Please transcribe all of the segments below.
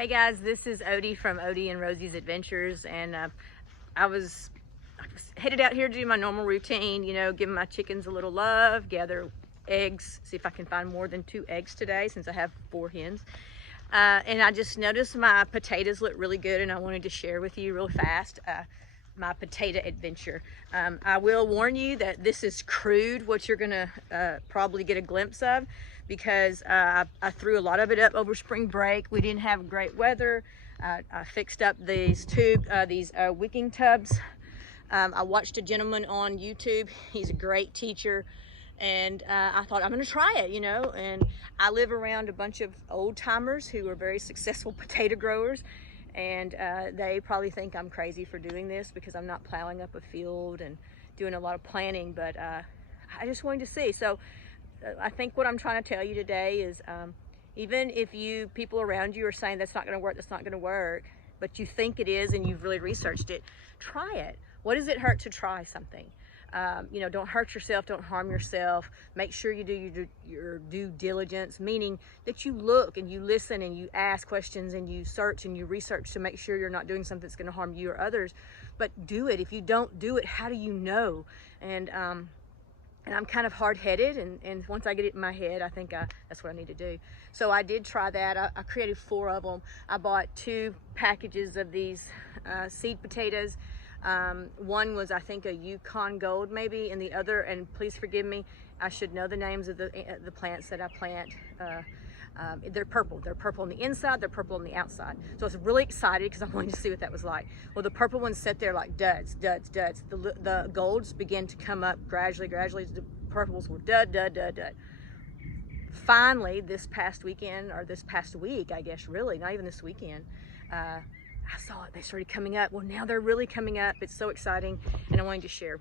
Hey guys, this is Odie from Odie and Rosie's Adventures, and I was headed out here to do my normal routine, you know, giving my chickens a little love, gather eggs, see if I can find more than 2 eggs today since I have 4 hens. And I just noticed my potatoes look really good, and I wanted to share with you real fast my potato adventure. I will warn you that this is crude, what you're gonna probably get a glimpse of, because I threw a lot of it up over spring break. We didn't have great weather. I fixed up these wicking tubs. I watched a gentleman on YouTube. He's a great teacher, and I thought, I'm gonna try it, you know. And I live around a bunch of old timers who are very successful potato growers, and they probably think I'm crazy for doing this because I'm not plowing up a field and doing a lot of planting, but I just wanted to see. So I think what I'm trying to tell you today is even if people around you are saying that's not going to work, but you think it is and you've really researched it, try it. What does it hurt to try something? You know, don't hurt yourself, don't harm yourself. Make sure you do your due diligence, meaning that you look and you listen and you ask questions and you search and you research to make sure you're not doing something that's going to harm you or others. But do it. If you don't do it, how do you know? And I'm kind of hard-headed, and once I get it in my head, I think that's what I need to do. So I did try that. I created 4 of them. I bought 2 packages of these seed potatoes. One was, I think, a Yukon Gold maybe, and the other, and please forgive me, I should know the names of the plants that I plant. They're purple. They're purple on the inside, they're purple on the outside. So I was really excited because I wanted to see what that was like. Well, the purple ones sat there like duds, duds, duds. The golds began to come up gradually. The purples were dud, dud, dud, dud. Finally, this past weekend, or this past week, I guess, really, not even this weekend, I saw it. They started coming up. Well, now they're really coming up. It's so exciting, and I wanted to share.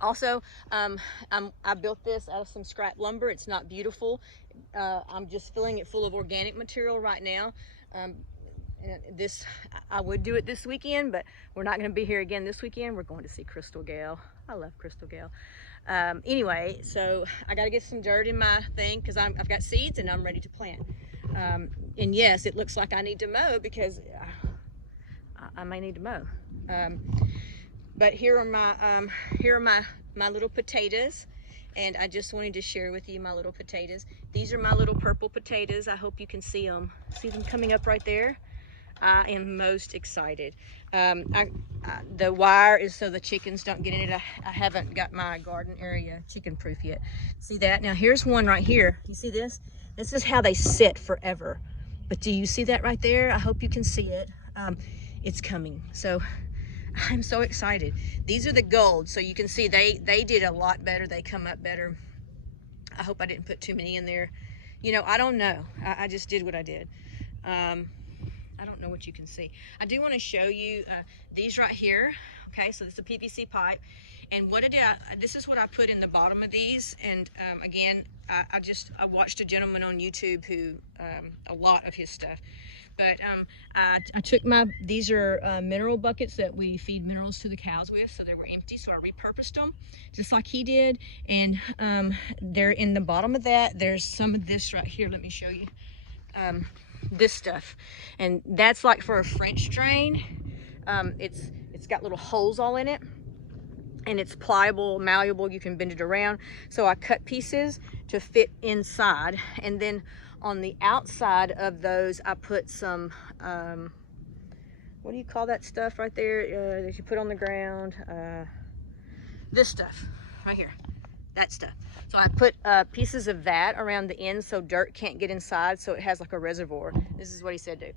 Also, I built this out of some scrap lumber. It's not beautiful. I'm just filling it full of organic material right now. And I would do it this weekend, but we're not going to be here again this weekend. We're going to see Crystal Gale. I love Crystal Gale. Anyway, so I got to get some dirt in my thing because I've got seeds and I'm ready to plant. And yes, it looks like I need to mow because I may need to mow. But here are my little potatoes, and I just wanted to share with you my little potatoes. These are my little purple potatoes. I hope you can see them. See them coming up right there? I am most excited. The wire is so the chickens don't get in it. I haven't got my garden area chicken proof yet. See that? Now here's one right here. You see this? This is how they sit forever. But do you see that right there? I hope you can see it. It's coming. So I'm so excited. These are the gold, so you can see they did a lot better. They come up better. I hope I didn't put too many in there. You know, I don't know. I just did what I did. I don't know what you can see. I do want to show you these right here. Okay, so this is a PVC pipe, and this is what I put in the bottom of these. And again, I watched a gentleman on YouTube who a lot of his stuff. But I took these are mineral buckets that we feed minerals to the cows with, so they were empty, so I repurposed them just like he did. And they're in the bottom of that. There's some of this right here. Let me show you this stuff, and that's like for a French drain. It's got little holes all in it, and it's pliable, malleable. You can bend it around. So I cut pieces to fit inside, and then on the outside of those, I put some, what do you call that stuff right there that you put on the ground? This stuff right here, that stuff. So I put pieces of that around the end so dirt can't get inside, so it has like a reservoir. This is what he said do.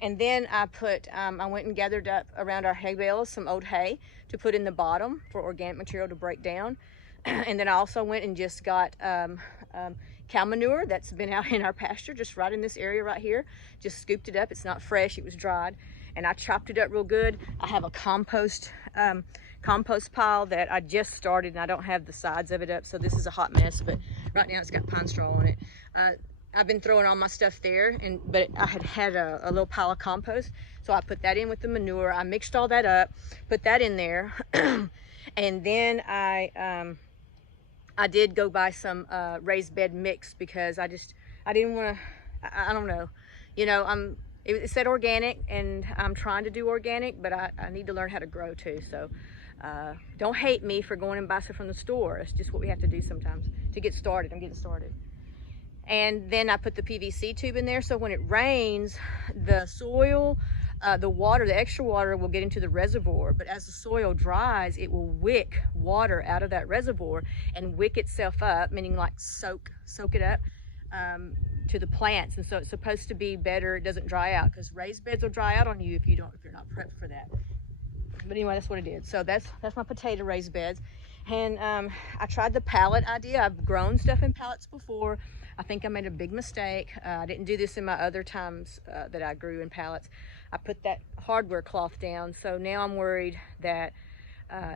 And then I went and gathered up around our hay bales some old hay to put in the bottom for organic material to break down. And then I also went and just got cow manure that's been out in our pasture, just right in this area right here. Just scooped it up. It's not fresh, it was dried, and I chopped it up real good. I have a compost pile that I just started, and I don't have the sides of it up, so this is a hot mess, but right now it's got pine straw on it. I've been throwing all my stuff there, but I had a little pile of compost, so I put that in with the manure. I mixed all that up, put that in there, and then I did go buy some raised bed mix because I didn't want to, I don't know, You know, it said organic, and I'm trying to do organic, but I need to learn how to grow too. So don't hate me for going and buy stuff from the store. It's just what we have to do sometimes to get started. I'm getting started. And then I put the PVC tube in there, so when it rains, the soil, the water, the extra water will get into the reservoir, but as the soil dries, it will wick water out of that reservoir and wick itself up, meaning like soak it up to the plants. And so it's supposed to be better, it doesn't dry out, because raised beds will dry out on you if you're not prepped for that. But anyway, that's what it did. So that's my potato raised beds. And I tried the pallet idea. I've grown stuff in pallets before. I think I made a big mistake. I didn't do this in my other times that I grew in pallets. I put that hardware cloth down, so now I'm worried that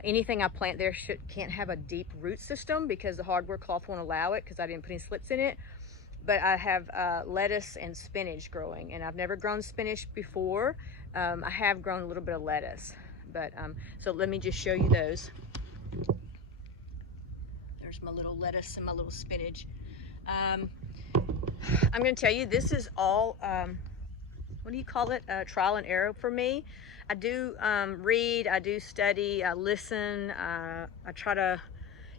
anything I plant there can't have a deep root system because the hardware cloth won't allow it because I didn't put any slits in it. But I have lettuce and spinach growing, and I've never grown spinach before. I have grown a little bit of lettuce, but so let me just show you those. There's my little lettuce and my little spinach. I'm going to tell you, this is all, what do you call it? Trial and error for me. I do read, I do study, I listen, I try to,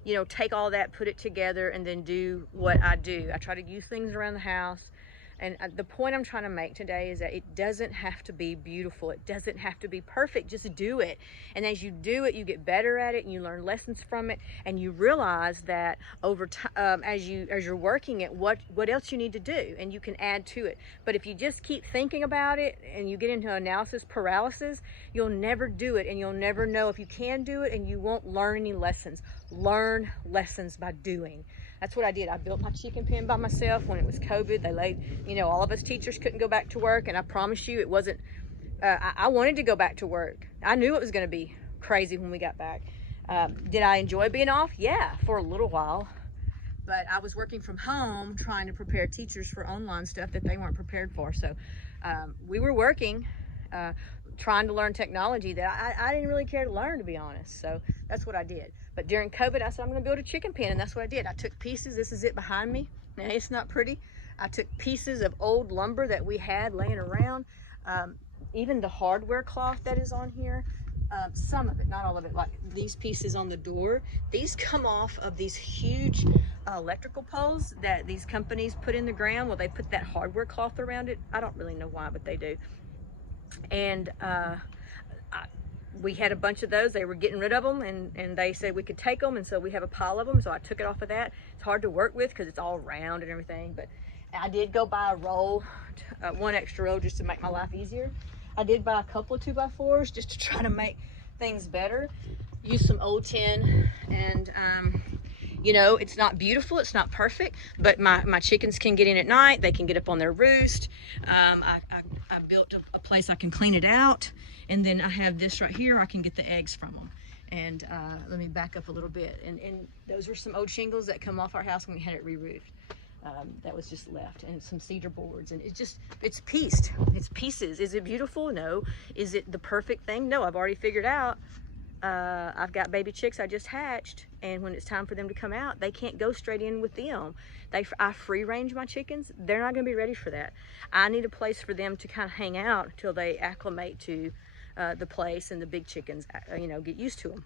you know, take all that, put it together, and then do what I do. I try to use things around the house. And the point I'm trying to make today is that it doesn't have to be beautiful. It doesn't have to be perfect. Just do it. And as you do it, you get better at it, and you learn lessons from it, and you realize that over time, as you're working it, what else you need to do, and you can add to it. But if you just keep thinking about it and you get into analysis paralysis, you'll never do it, and you'll never know if you can do it, and you won't learn any lessons. Learn lessons by doing. That's what I did. I built my chicken pen by myself when it was COVID. They laid, you know, all of us teachers couldn't go back to work, and I promise you it wasn't, I wanted to go back to work. I knew it was going to be crazy when we got back. Did I enjoy being off? Yeah, for a little while. But I was working from home trying to prepare teachers for online stuff that they weren't prepared for. So we were working, trying to learn technology that I didn't really care to learn, to be honest. So that's what I did. But during COVID, I said, I'm going to build a chicken pen, and that's what I did. I took pieces. This is it behind me. Now, it's not pretty. I took pieces of old lumber that we had laying around, even the hardware cloth that is on here, some of it, not all of it, like these pieces on the door. These come off of these huge electrical poles that these companies put in the ground. Well, they put that hardware cloth around it. I don't really know why, but they do. And we had a bunch of those. They were getting rid of them, and they said we could take them, and so we have a pile of them. So I took it off of that. It's hard to work with because it's all round and everything, but I did go buy a roll, one extra roll, just to make my life easier. I did buy a couple of 2x4s just to try to make things better. Use some old tin, and you know, it's not beautiful, it's not perfect, but my chickens can get in at night. They can get up on their roost. I built a place I can clean it out, and then I have this right here. I can get the eggs from them. And let me back up a little bit. And those were some old shingles that come off our house when we had it re-roofed. That was just left, and some cedar boards, and it's pieced. It's pieces. Is it beautiful? No. Is it the perfect thing? No. I've already figured out. I've got baby chicks I just hatched, and when it's time for them to come out, they can't go straight in with them. I free range my chickens. They're not going to be ready for that. I need a place for them to kind of hang out until they acclimate to the place, and the big chickens, you know, get used to them.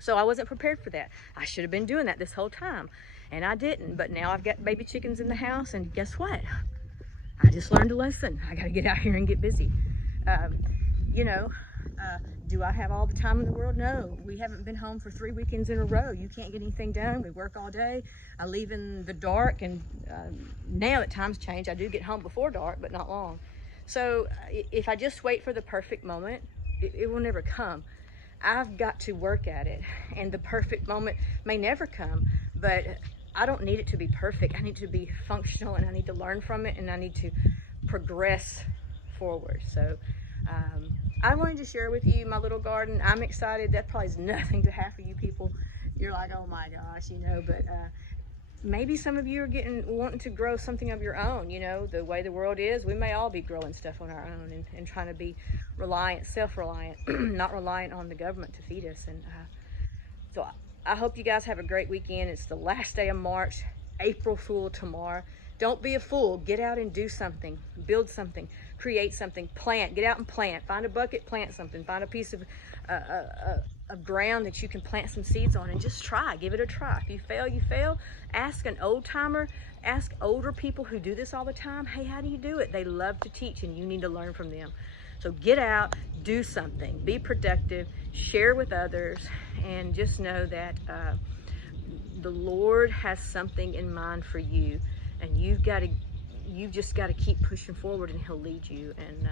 So I wasn't prepared for that. I should have been doing that this whole time, and I didn't. But now I've got baby chickens in the house, and guess what? I just learned a lesson. I got to get out here and get busy. You know, do I have all the time in the world? No. We haven't been home for 3 weekends in a row. You can't get anything done. We work all day. I leave in the dark, and now that times change, I do get home before dark, but not long. So if I just wait for the perfect moment, it will never come. I've got to work at it, and the perfect moment may never come, but I don't need it to be perfect. I need to be functional, and I need to learn from it, and I need to progress forward. So I wanted to share with you my little garden. I'm excited. That probably is nothing to half of you people. You're like, oh my gosh, you know, but maybe some of you are wanting to grow something of your own. You know, the way the world is, we may all be growing stuff on our own, and trying to be reliant, self-reliant, not reliant on the government to feed us. And so I hope you guys have a great weekend. It's the last day of March, April Fool tomorrow. Don't be a fool. Get out and do something. Build something. Create something. Plant. Get out and plant. Find a bucket, plant something. Find a piece of ground that you can plant some seeds on, and just try. Give it a try. If you fail, you fail. Ask an old timer. Ask older people who do this all the time, hey, how do you do it? They love to teach, and you need to learn from them. So get out, do something, be productive, share with others, and just know that the Lord has something in mind for you, and you've just got to keep pushing forward, and He'll lead you. And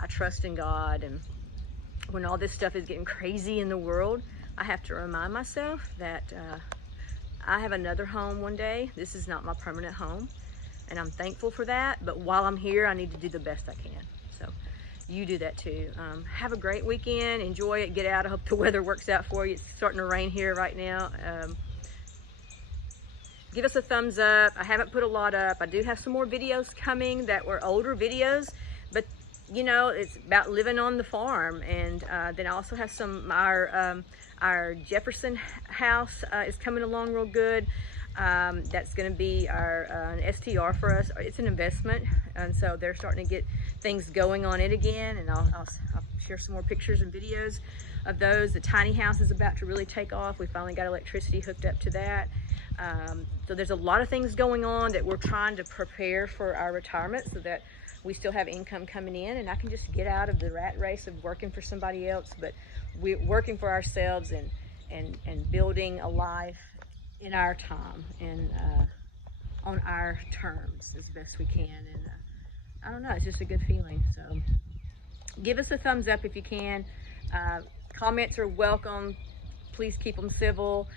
I trust in God. And when all this stuff is getting crazy in the world, I have to remind myself that I have another home one day. This is not my permanent home, and I'm thankful for that. But while I'm here, I need to do the best I can. So you do that too. Have a great weekend. Enjoy it. Get out. I hope the weather works out for you. It's starting to rain here right now. Give us a thumbs up. I haven't put a lot up. I do have some more videos coming that were older videos, but you know, it's about living on the farm. And then I also have some, our Jefferson house is coming along real good. That's going to be an STR for us. It's an investment, and so they're starting to get things going on it again, and I'll share some more pictures and videos of those. The tiny house is about to really take off. We finally got electricity hooked up to that. So there's a lot of things going on that we're trying to prepare for our retirement, so that we still have income coming in, and I can just get out of the rat race of working for somebody else, but we're working for ourselves and building a life in our time and on our terms as best we can. And I don't know, it's just a good feeling. So give us a thumbs up if you can. Comments are welcome. Please keep them civil.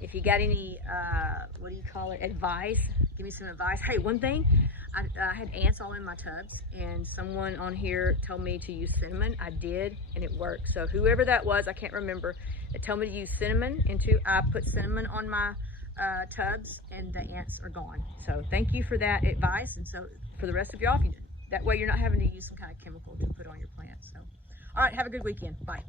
If you got any, advice, give me some advice. Hey, one thing, I had ants all in my tubs, and someone on here told me to use cinnamon. I did, and it worked. So whoever that was, I can't remember, that told me to use cinnamon. I put cinnamon on my tubs, and the ants are gone. So thank you for that advice. And so for the rest of y'all, that way you're not having to use some kind of chemical to put on your plants. So, all right, have a good weekend. Bye.